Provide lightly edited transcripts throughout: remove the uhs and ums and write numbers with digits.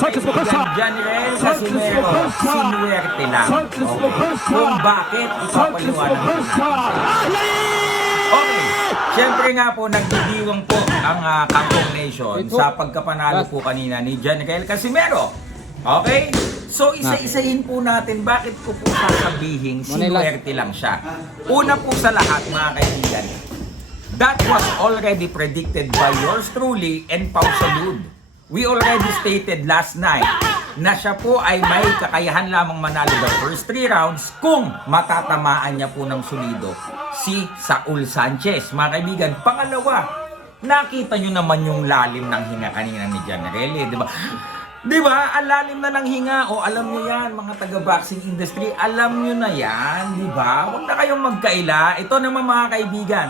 kaibigan, Janrel Casimero, sinuwerte lang. Okay. Kung bakit, ipapaliwanag ko natin. Okay, syempre nga po, nagdidiwang po ang Kangkong Nation sa pagkapanalo po kanina ni Janrel Casimero. Okay? So, isa-isahin po natin bakit ko po sasabihin sinuwerte lang siya. Una po sa lahat, mga kaibigan, that was already predicted by yours truly and Pau Salud. We already stated last night na siya po ay may kakayahan lamang manalo the first 3 rounds kung matatamaan niya po ng solido si Saul Sanchez. Mga kaibigan, pangalawa, nakita nyo naman yung lalim ng hinga kanina ni Janrel, di ba? Di ba? Ang lalim na ng hinga. O alam nyo yan, mga taga-boxing industry, alam nyo na yan, di ba? Huwag na kayong magkaila. Ito naman mga kaibigan,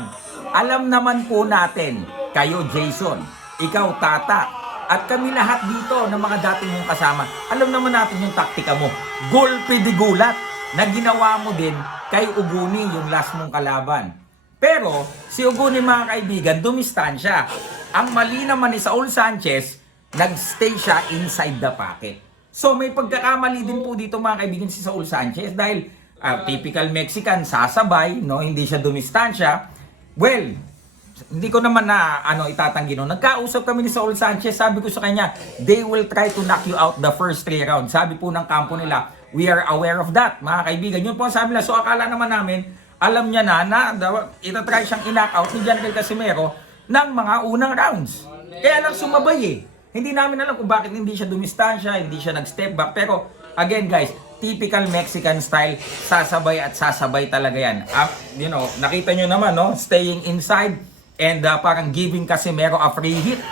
alam naman po natin, kayo Jason, ikaw Tata, at kami lahat dito ng mga dating mong kasama, alam naman natin yung taktika mo. Golpe di gulat na ginawa mo din kay Uguni, yung last mong kalaban. Pero si Uguni mga kaibigan, dumistansya. Ang mali naman ni Saul Sanchez, nagstay siya inside the pocket. So may pagkakamali din po dito mga kaibigan si Saul Sanchez dahil typical Mexican, sasabay, no, hindi siya dumistansya. Well, hindi ko naman na itatanggi no. Nagkausap kami ni Saul Sanchez, sabi ko sa kanya, they will try to knock you out the first 3 rounds. Sabi po ng kampo nila, we are aware of that, mga kaibigan. Yun po ang sabi nila. So akala naman namin, alam niya na itatry siyang i-knock out ni Janrel Casimero ng mga unang rounds. Kaya lang sumabay eh. Hindi namin alam kung bakit hindi siya dumistansya, hindi siya nag-step back. Pero again guys, typical Mexican style, sasabay at sasabay talaga yan. Nakita nyo naman, no? Staying inside and parang giving Casimero a free hit.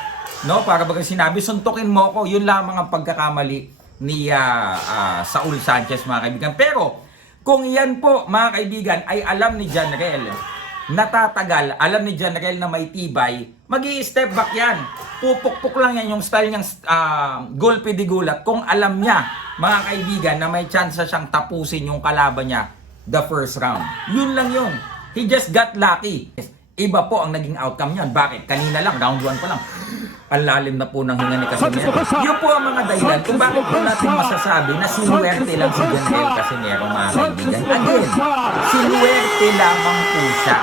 No? Para bagang sinabi, suntukin mo ko. Yun lamang ang pagkakamali ni Saul Sanchez, mga kaibigan. Pero kung yan po, mga kaibigan, ay alam ni Janrel, natatagal, alam ni Janrel na may tibay, magi-step back yan. Pupukpuk lang yan yung style niyang golpe di gulat kung alam niya, mga kaibigan, na may chance siyang tapusin yung kalaban niya the first round. Yun lang yun. He just got lucky. Iba po ang naging outcome niyan. Bakit? Kanina lang, round 1 pa lang. Ang lalim na po ng hinga ni Casimero. Yun po ang mga dahilan kung bakit po natin masasabi na sinuwerte lang si Janrel Casimero, mga kaibigan. Again, sinuwerte lamang po siya.